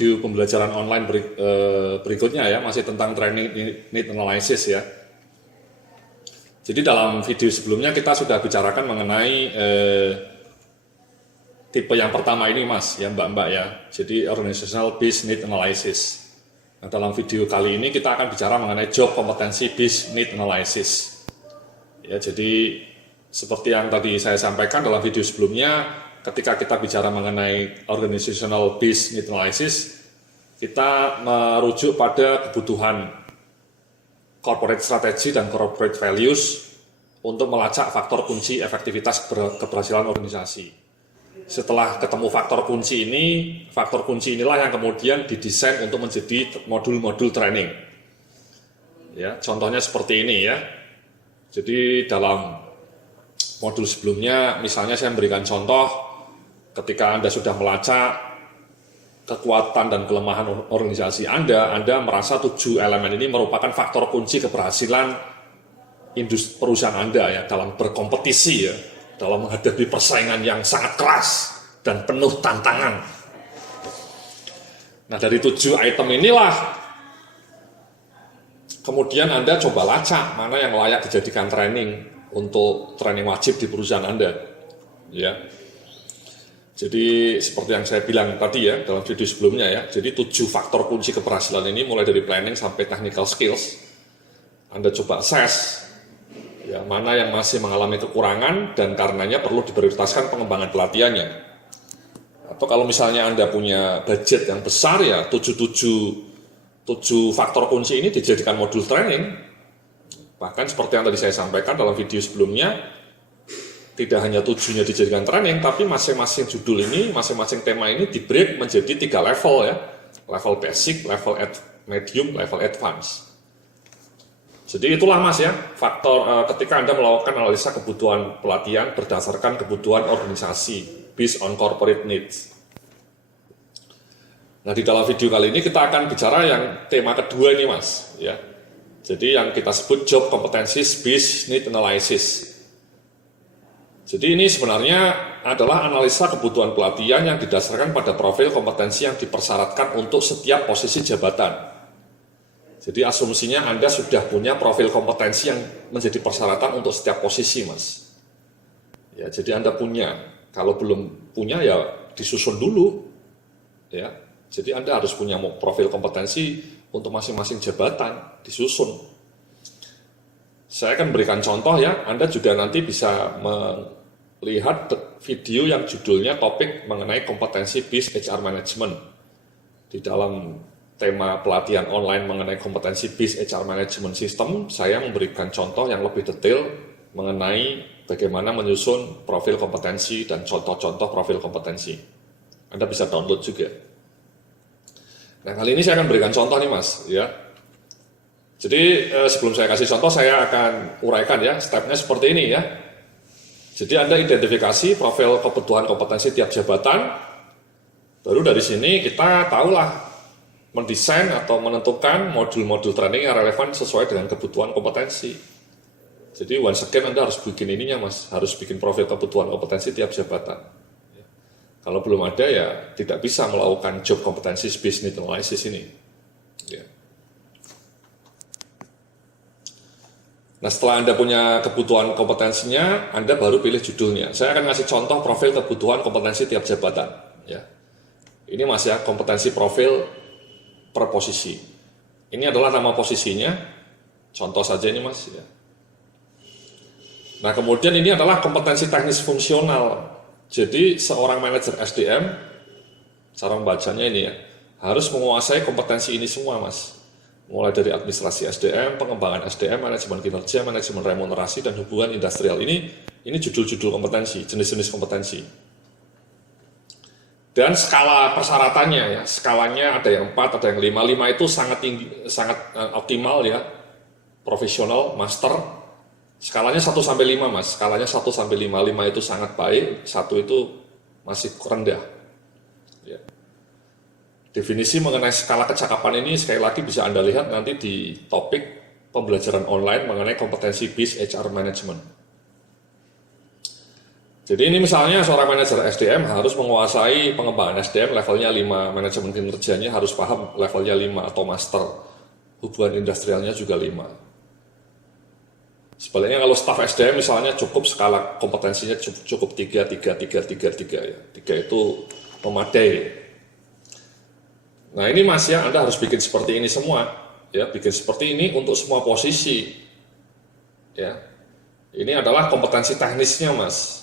video pembelajaran online berikutnya ya, masih tentang training need analysis ya. Jadi dalam video sebelumnya kita sudah bicarakan mengenai tipe yang pertama ini Mas, ya Mbak ya. Jadi organizational based need analysis. Nah, dalam video kali ini kita akan bicara mengenai job kompetensi based need analysis. Ya, jadi seperti yang tadi saya sampaikan dalam video sebelumnya, ketika kita bicara mengenai organizational based need analysis, kita merujuk pada kebutuhan corporate strategy dan corporate values untuk melacak faktor kunci efektivitas keberhasilan organisasi. Setelah ketemu faktor kunci ini, faktor kunci inilah yang kemudian didesain untuk menjadi modul-modul training. Ya, contohnya seperti ini ya. Jadi dalam modul sebelumnya, misalnya saya memberikan contoh, ketika Anda sudah melacak kekuatan dan kelemahan organisasi Anda merasa 7 elemen ini merupakan faktor kunci keberhasilan perusahaan Anda ya dalam berkompetisi ya, dalam menghadapi persaingan yang sangat keras dan penuh tantangan. Nah, dari 7 item inilah kemudian Anda coba lacak mana yang layak dijadikan training untuk training wajib di perusahaan Anda. Ya. Jadi seperti yang saya bilang tadi ya dalam video sebelumnya ya. Jadi 7 faktor kunci keberhasilan ini mulai dari planning sampai technical skills. Anda coba assess ya, mana yang masih mengalami kekurangan dan karenanya perlu diprioritaskan pengembangan pelatihannya. Atau kalau misalnya Anda punya budget yang besar ya, 7 faktor kunci ini dijadikan modul training. Bahkan seperti yang tadi saya sampaikan dalam video sebelumnya, tidak hanya 7-nya dijadikan training, tapi masing-masing judul ini, masing-masing tema ini di-break menjadi 3 level ya. Level basic, level medium, level advance. Jadi itulah Mas ya, faktor ketika Anda melakukan analisa kebutuhan pelatihan berdasarkan kebutuhan organisasi, based on corporate needs. Nah, di dalam video kali ini kita akan bicara yang tema kedua ini Mas. Ya. Jadi yang kita sebut job competencies based need analysis. Jadi ini sebenarnya adalah analisa kebutuhan pelatihan yang didasarkan pada profil kompetensi yang dipersyaratkan untuk setiap posisi jabatan. Jadi asumsinya Anda sudah punya profil kompetensi yang menjadi persyaratan untuk setiap posisi, Mas. Ya, jadi Anda punya. Kalau belum punya ya disusun dulu. Ya. Jadi Anda harus punya profil kompetensi untuk masing-masing jabatan, disusun. Saya akan berikan contoh ya. Anda juga nanti bisa melihat video yang judulnya topik mengenai kompetensi based HR management. Di dalam tema pelatihan online mengenai kompetensi based HR management system, saya memberikan contoh yang lebih detail mengenai bagaimana menyusun profil kompetensi dan contoh-contoh profil kompetensi. Anda bisa download juga. Nah, kali ini saya akan berikan contoh nih Mas, ya. Jadi sebelum saya kasih contoh, saya akan uraikan ya, stepnya seperti ini ya. Jadi Anda identifikasi profil kebutuhan kompetensi tiap jabatan, baru dari sini kita tahulah mendesain atau menentukan modul-modul training yang relevan sesuai dengan kebutuhan kompetensi. Jadi once again Anda harus bikin ininya Mas, harus bikin profil kebutuhan kompetensi tiap jabatan. Kalau belum ada ya tidak bisa melakukan job kompetensi based need analysis ini. Ya. Nah, setelah Anda punya kebutuhan kompetensinya, Anda baru pilih judulnya. Saya akan ngasih contoh profil kebutuhan kompetensi tiap jabatan. Ya. Ini Mas ya, kompetensi profil per posisi. Ini adalah nama posisinya, contoh saja ini Mas. Ya. Nah, kemudian ini adalah kompetensi teknis fungsional. Jadi seorang manajer SDM, cara membacanya ini ya, harus menguasai kompetensi ini semua Mas. Mulai dari administrasi SDM, pengembangan SDM, manajemen kinerja, manajemen remunerasi, dan hubungan industrial. Ini judul-judul kompetensi, jenis-jenis kompetensi. Dan skala persyaratannya ya, skalanya ada yang 4, ada yang 5. 5 itu sangat tinggi, sangat optimal ya, profesional, master. Skalanya 1 sampai 5 Mas, skalanya 1 sampai 5. 5 itu sangat baik, 1 itu masih rendah. Ya. Definisi mengenai skala kecakapan ini sekali lagi bisa Anda lihat nanti di topik pembelajaran online mengenai kompetensi based HR management. Jadi ini misalnya seorang manajer SDM harus menguasai pengembangan SDM levelnya 5, manajemen kinerjanya harus paham levelnya 5 atau master, hubungan industrialnya juga 5. Sebaliknya kalau staf SDM misalnya cukup skala kompetensinya cukup 3 ya. 3 itu memadai. Nah ini Mas ya, Anda harus bikin seperti ini semua. Ya, bikin seperti ini untuk semua posisi. Ya. Ini adalah kompetensi teknisnya Mas.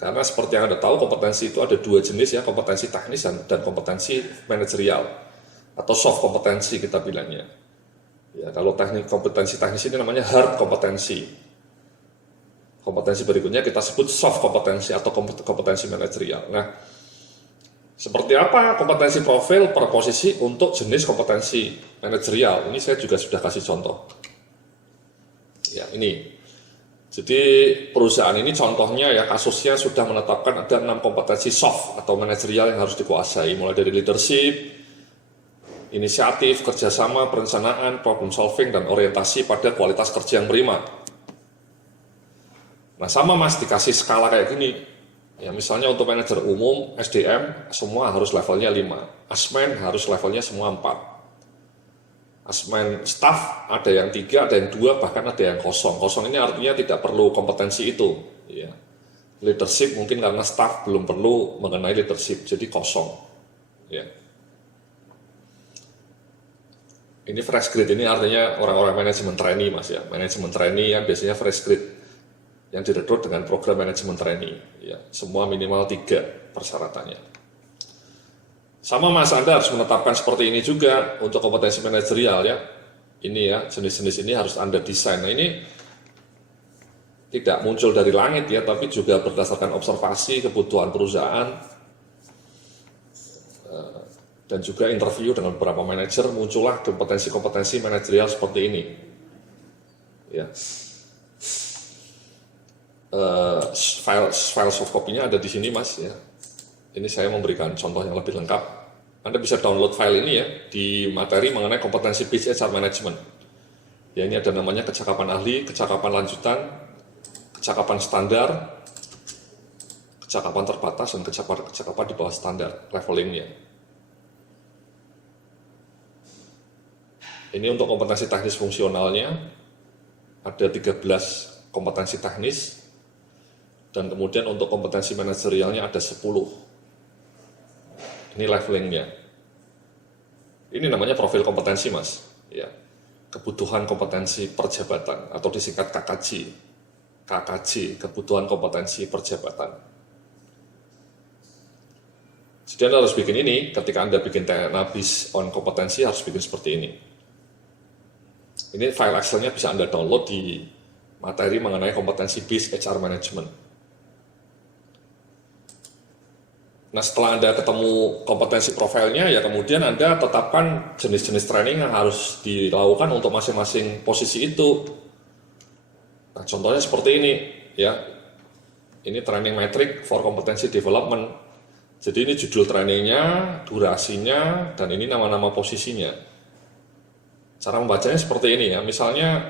Karena seperti yang Anda tahu, kompetensi itu ada 2 jenis ya, kompetensi teknis dan kompetensi manajerial atau soft kompetensi kita bilangnya. Ya, kalau kompetensi teknis ini namanya hard kompetensi. Kompetensi berikutnya kita sebut soft kompetensi atau kompetensi manajerial. Nah, seperti apa kompetensi profil per posisi untuk jenis kompetensi manajerial? Ini saya juga sudah kasih contoh. Ya, ini. Jadi perusahaan ini contohnya ya kasusnya sudah menetapkan ada 6 kompetensi soft atau manajerial yang harus dikuasai, mulai dari leadership, inisiatif, kerjasama, perencanaan, problem solving, dan orientasi pada kualitas kerja yang prima. Nah sama Mas, dikasih skala kayak gini. Ya misalnya untuk manajer umum, SDM, semua harus levelnya 5. Asmen harus levelnya semua 4. Asmen staff ada yang 3, ada yang 2, bahkan ada yang kosong. Kosong ini artinya tidak perlu kompetensi itu. Ya. Leadership mungkin karena staff belum perlu mengenai leadership, jadi kosong. Ya. Ini fresh grade, ini artinya orang-orang manajemen trainee Mas ya. Manajemen trainee yang biasanya fresh grade yang direkrut dengan program manajemen trainee. Ya. Semua minimal 3 persyaratannya. Sama Mas, Anda harus menetapkan seperti ini juga untuk kompetensi manajerial ya. Ini ya, jenis-jenis ini harus Anda desain. Nah ini tidak muncul dari langit ya, tapi juga berdasarkan observasi kebutuhan perusahaan dan juga interview dengan beberapa manajer, muncullah kompetensi-kompetensi manajerial seperti ini. Ya. File soft copy-nya ada di sini Mas ya. Ini saya memberikan contoh yang lebih lengkap. Anda bisa download file ini ya di materi mengenai kompetensi Biz HR Management. Ya ini ada namanya kecakapan ahli, kecakapan lanjutan, kecakapan standar, kecakapan terbatas, dan kecakapan di bawah standar levelingnya. Ini untuk kompetensi teknis fungsionalnya ada 13 kompetensi teknis, dan kemudian untuk kompetensi manajerialnya ada 10. Ini levelingnya. Ini namanya profil kompetensi Mas. Ya. Kebutuhan kompetensi perjabatan atau disingkat KKJ. KKJ, kebutuhan kompetensi perjabatan. Jadi Anda harus bikin ini, ketika Anda bikin TNA-BIS on kompetensi harus bikin seperti ini. Ini file Excel-nya bisa Anda download di materi mengenai kompetensi BIS HR Management. Nah setelah Anda ketemu kompetensi profilnya, ya kemudian Anda tetapkan jenis-jenis training yang harus dilakukan untuk masing-masing posisi itu. Nah contohnya seperti ini, ya. Ini training metric for competency development. Jadi ini judul trainingnya, durasinya, dan ini nama-nama posisinya. Cara membacanya seperti ini ya, misalnya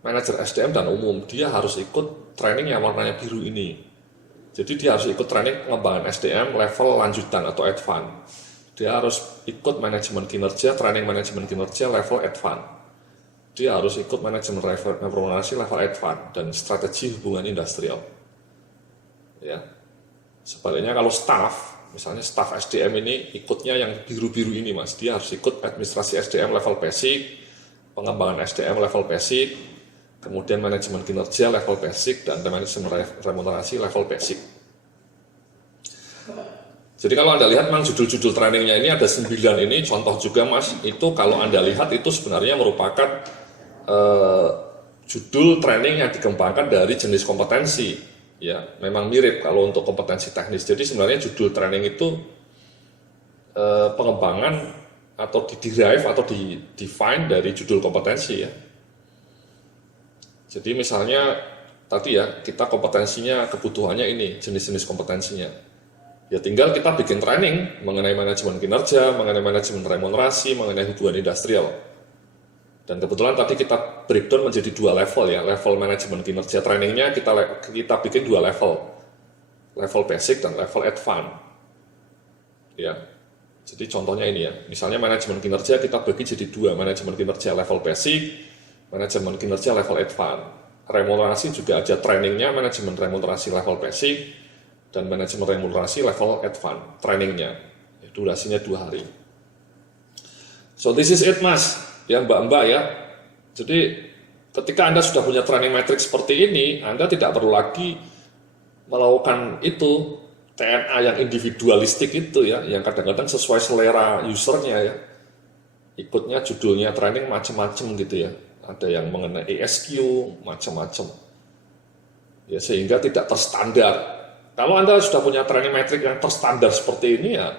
manajer SDM dan umum, dia harus ikut training yang warnanya biru ini. Jadi dia harus ikut training pengembangan SDM level lanjutan atau advance. Dia harus ikut manajemen kinerja, training manajemen kinerja level advance. Dia harus ikut manajemen reformasi level advance dan strategi hubungan industrial. Ya. Sebaliknya kalau staff, misalnya staff SDM ini ikutnya yang biru-biru ini Mas, dia harus ikut administrasi SDM level basic, pengembangan SDM level basic, kemudian manajemen kinerja level basic, dan manajemen remunerasi level basic. Jadi kalau Anda lihat memang judul-judul trainingnya ini ada 9 ini, contoh juga Mas, itu kalau Anda lihat itu sebenarnya merupakan judul training yang dikembangkan dari jenis kompetensi. Ya, memang mirip kalau untuk kompetensi teknis. Jadi sebenarnya judul training itu pengembangan atau di-derive atau di-define dari judul kompetensi ya. Jadi misalnya tadi ya, kita kompetensinya, kebutuhannya ini, jenis-jenis kompetensinya. Ya tinggal kita bikin training mengenai manajemen kinerja, mengenai manajemen remunerasi, mengenai hubungan industrial. Dan kebetulan tadi kita breakdown menjadi 2 level ya, level manajemen kinerja trainingnya kita bikin 2 level. level basic dan level advance. Ya. Jadi contohnya ini ya, misalnya manajemen kinerja kita bagi jadi dua, manajemen kinerja level basic, manajemen kinerja level advance. Remunerasi juga ada trainingnya, manajemen remunerasi level basic, dan manajemen remunerasi level advance, trainingnya. Durasinya 2 hari. So this is it mas, ya mbak-mbak ya. Jadi ketika Anda sudah punya training matrix seperti ini, Anda tidak perlu lagi melakukan itu, TNA yang individualistik itu ya, yang kadang-kadang sesuai selera usernya ya. Ikutnya judulnya training macam-macam gitu ya. Ada yang mengenai ESQ, macam-macam. Ya, sehingga tidak terstandar. Kalau Anda sudah punya training matrix yang terstandar seperti ini ya,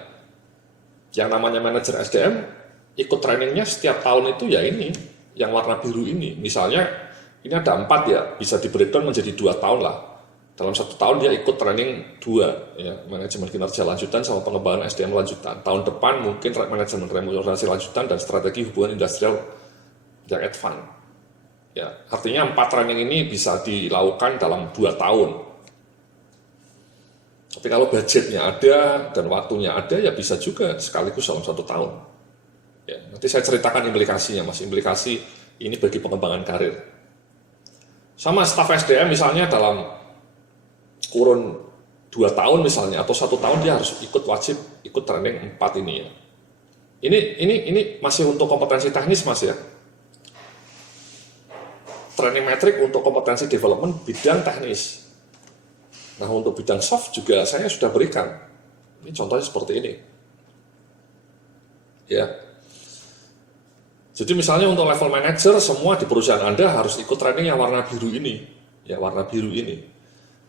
yang namanya manajer SDM, ikut trainingnya setiap tahun itu ya ini, yang warna biru ini. Misalnya, ini ada 4 ya, bisa di breakdown menjadi 2 tahun lah. Dalam 1 tahun dia ikut training 2, ya, manajemen kinerja lanjutan sama pengembangan SDM lanjutan. Tahun depan mungkin manajemen remunerasi lanjutan dan strategi hubungan industrial yang advance. Ya, artinya 4 training ini bisa dilakukan dalam 2 tahun. Tapi kalau budgetnya ada dan waktunya ada, ya bisa juga sekaligus dalam 1 tahun. Ya, nanti saya ceritakan implikasinya, mas. Implikasi ini bagi pengembangan karir. Sama staf SDM misalnya dalam kurun 2 tahun misalnya atau 1 tahun dia harus wajib ikut training 4 ini ya. Ini masih untuk kompetensi teknis mas ya. Training metrik untuk kompetensi development bidang teknis. Nah untuk bidang soft juga saya sudah berikan. Ini contohnya seperti ini. Ya. Jadi misalnya untuk level manager semua di perusahaan Anda harus ikut training yang warna biru ini. Ya warna biru ini.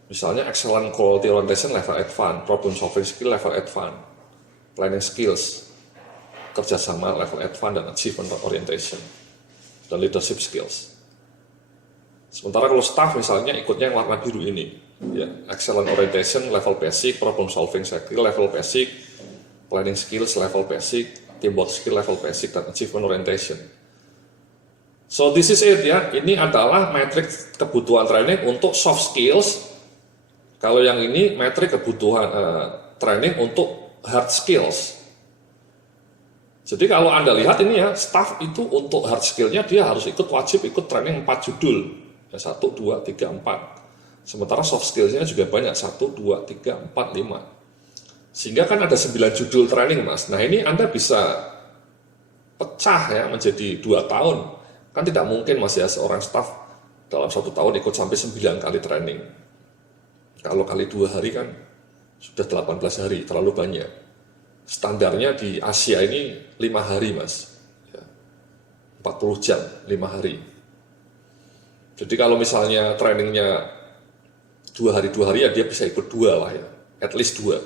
Misalnya excellent quality orientation level advance, problem solving skill level advance, planning skills, kerjasama level advance dan achievement orientation, dan leadership skills. Sementara kalau staff misalnya ikutnya yang warna biru ini, ya, excellent orientation level basic, problem solving skill level basic, planning skills level basic, teamwork skill level basic, dan achievement orientation. So this is it ya, ini adalah matriks kebutuhan training untuk soft skills. Kalau yang ini metrik kebutuhan training untuk hard skills. Jadi kalau Anda lihat ini ya, staff itu untuk hard skillnya dia harus wajib ikut training 4 judul. Ya, 1, 2, 3, 4. Sementara soft skillsnya juga banyak, 1, 2, 3, 4, 5. Sehingga kan ada 9 judul training mas. Nah ini Anda bisa pecah ya menjadi 2 tahun. Kan tidak mungkin mas ya seorang staff dalam 1 tahun ikut sampai 9 kali training. Kalau kali 2 hari kan sudah 18 hari, terlalu banyak. Standarnya di Asia ini 5 hari mas, 40 jam, 5 hari. Jadi kalau misalnya trainingnya 2 hari ya dia bisa ikut 2 lah ya, at least 2.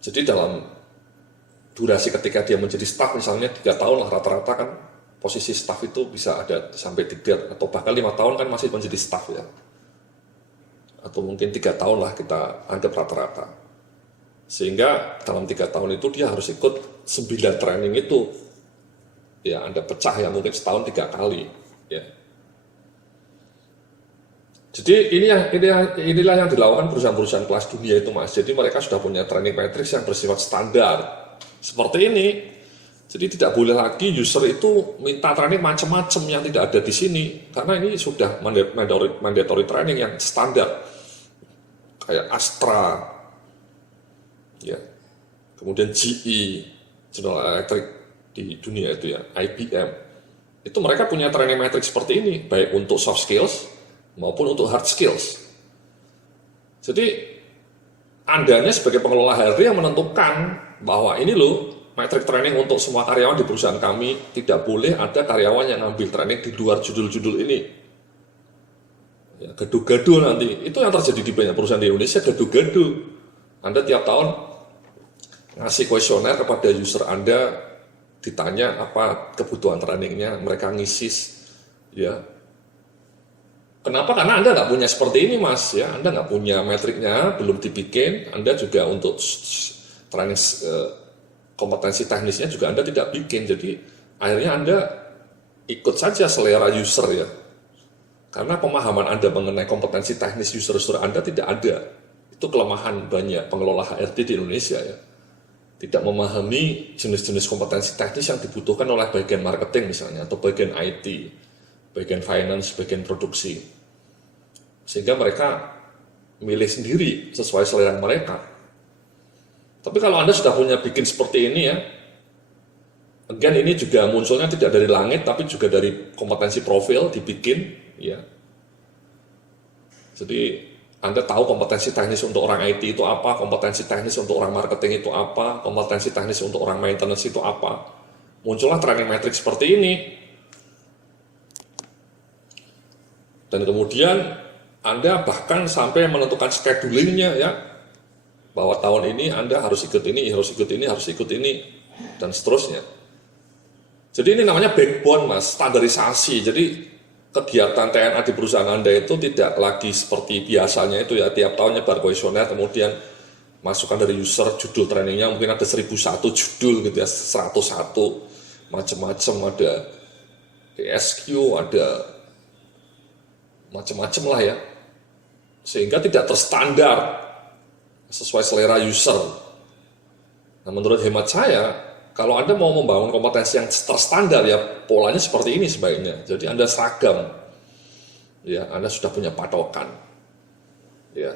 Jadi dalam durasi ketika dia menjadi staff misalnya 3 tahun lah rata-rata kan posisi staff itu bisa ada sampai 3 atau bahkan 5 tahun kan masih menjadi staff ya. Atau mungkin 3 tahun lah kita anggap rata-rata. Sehingga dalam 3 tahun itu dia harus ikut 9 training itu. Ya Anda pecah ya mungkin setahun 3 kali. Ya. Jadi inilah yang dilakukan perusahaan-perusahaan kelas dunia itu mas. Jadi mereka sudah punya training matrix yang bersifat standar. Seperti ini. Jadi tidak boleh lagi user itu minta training macam-macam yang tidak ada di sini. Karena ini sudah mandatory training yang standar. Kayak Astra, ya, kemudian GE, General Electric di dunia itu ya, IBM. Itu mereka punya training matrix seperti ini, baik untuk soft skills maupun untuk hard skills. Jadi, Andanya sebagai pengelola HRD yang menentukan bahwa ini loh, matrix training untuk semua karyawan di perusahaan kami, tidak boleh ada karyawan yang ngambil training di luar judul-judul ini. Ya, gaduh-gaduh nanti, itu yang terjadi di banyak perusahaan di Indonesia, gaduh-gaduh. Anda tiap tahun ngasih kuesioner kepada user Anda, ditanya apa kebutuhan trainingnya, mereka ngisis, ya. Kenapa? Karena Anda nggak punya seperti ini mas, ya. Anda nggak punya metriknya, belum dibikin. Anda juga untuk training kompetensi teknisnya juga Anda tidak bikin. Jadi akhirnya Anda ikut saja selera user ya. Karena pemahaman Anda mengenai kompetensi teknis user Anda tidak ada. Itu kelemahan banyak pengelola HRD di Indonesia ya. Tidak memahami jenis-jenis kompetensi teknis yang dibutuhkan oleh bagian marketing misalnya, atau bagian IT, bagian finance, bagian produksi. Sehingga mereka milih sendiri sesuai selera mereka. Tapi kalau Anda sudah punya bikin seperti ini ya, again ini juga munculnya tidak dari langit, tapi juga dari kompetensi profil dibikin ya. Jadi Anda tahu kompetensi teknis untuk orang IT itu apa, kompetensi teknis untuk orang marketing itu apa, kompetensi teknis untuk orang maintenance itu apa. Muncullah training matrix seperti ini. Dan kemudian Anda bahkan sampai menentukan schedulingnya ya, bahwa tahun ini Anda harus ikut ini, harus ikut ini, harus ikut ini, dan seterusnya. Jadi ini namanya backbone mas, standarisasi. Jadi kegiatan TNA di perusahaan Anda itu tidak lagi seperti biasanya itu ya, tiap tahun nyebar kuesioner, kemudian masukan dari user, judul trainingnya mungkin ada 1001 judul gitu ya, 101, macam-macam, ada PSQ, ada macam-macam lah ya, sehingga tidak terstandar sesuai selera user. Nah menurut hemat saya, kalau Anda mau membangun kompetensi yang terstandar ya polanya seperti ini sebaiknya. Jadi Anda seragam, ya Anda sudah punya patokan, ya.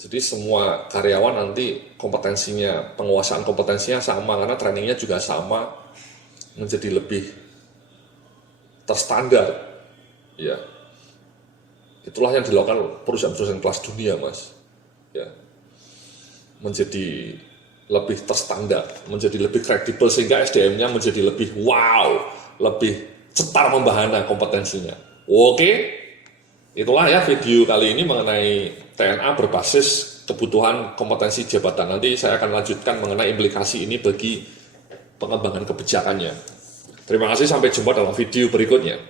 Jadi semua karyawan nanti kompetensinya, penguasaan kompetensinya sama karena trainingnya juga sama, menjadi lebih terstandar, ya. Itulah yang dilakukan perusahaan-perusahaan kelas dunia, mas, ya, menjadi lebih terstandar, menjadi lebih kredibel sehingga SDM-nya menjadi lebih wow, lebih cetar membahana kompetensinya. Oke, itulah ya video kali ini mengenai TNA berbasis kebutuhan kompetensi jabatan. Nanti saya akan lanjutkan mengenai implikasi ini bagi pengembangan kebijakannya. Terima kasih, sampai jumpa dalam video berikutnya.